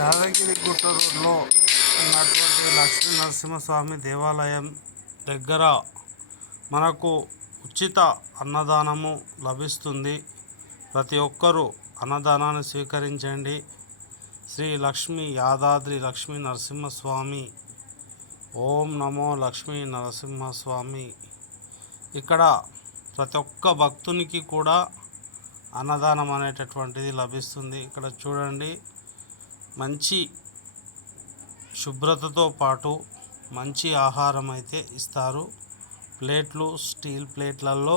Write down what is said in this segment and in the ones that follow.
యాదగిరిగుట్ట రోడ్లో ఉన్నటువంటి లక్ష్మీ నరసింహస్వామి దేవాలయం దగ్గర మనకు ఉచిత అన్నదానము లభిస్తుంది. ప్రతి ఒక్కరూ అన్నదానాన్ని స్వీకరించండి. శ్రీ లక్ష్మీ యాదాద్రి లక్ష్మీ నరసింహస్వామి. ఓం నమో లక్ష్మీ నరసింహస్వామి. ఇక్కడ ప్రతి ఒక్క భక్తునికి కూడా అన్నదానం అనేటటువంటిది లభిస్తుంది. ఇక్కడ చూడండి, మంచి శుభ్రతతో పాటు మంచి ఆహారం అయితే ఇస్తారు. ప్లేట్లు స్టీల్ ప్లేట్లలో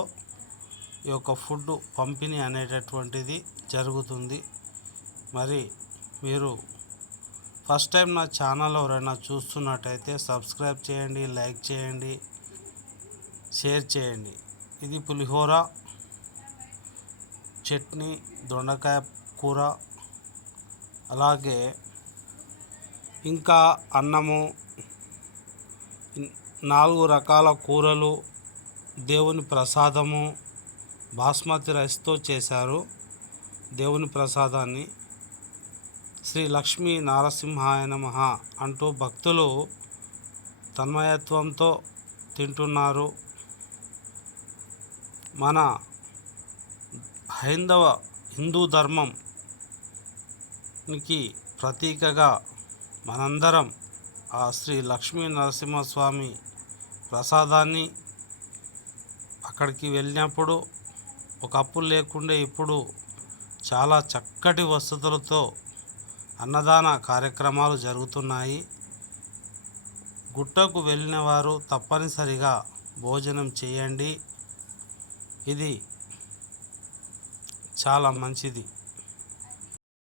ఈ యొక్క ఫుడ్ పంపిణీ అనేటటువంటిది జరుగుతుంది. మరి మీరు ఫస్ట్ టైం నా ఛానల్ ఎవరైనా చూస్తున్నట్టయితే సబ్స్క్రైబ్ చేయండి, లైక్ చేయండి, షేర్ చేయండి. ఇది పులిహోర, చట్నీ, దొండకాయ కూర, అలాగే ఇంకా అన్నము, 4 రకాల కూరలు, దేవుని ప్రసాదము, బాస్మతి రైస్తో చేశారు దేవుని ప్రసాదాన్ని. శ్రీ లక్ష్మీ నరసింహాయ నమః అంటూ భక్తులు తన్మయత్వంతో తింటున్నారు. మన హిందూ ధర్మంకి ప్రతీకగా మనందరం ఆ శ్రీ లక్ష్మీ నరసింహస్వామి ప్రసాదాన్ని అక్కడికి వెళ్ళినప్పుడు ఒకప్పుడు లేకుండే ఇప్పుడు చాలా చక్కటి వసతులతో అన్నదాన కార్యక్రమాలు జరుగుతున్నాయి. గుట్టకు వెళ్ళిన వారు తప్పనిసరిగా భోజనం చేయండి. ఇది చాలా మంచిది.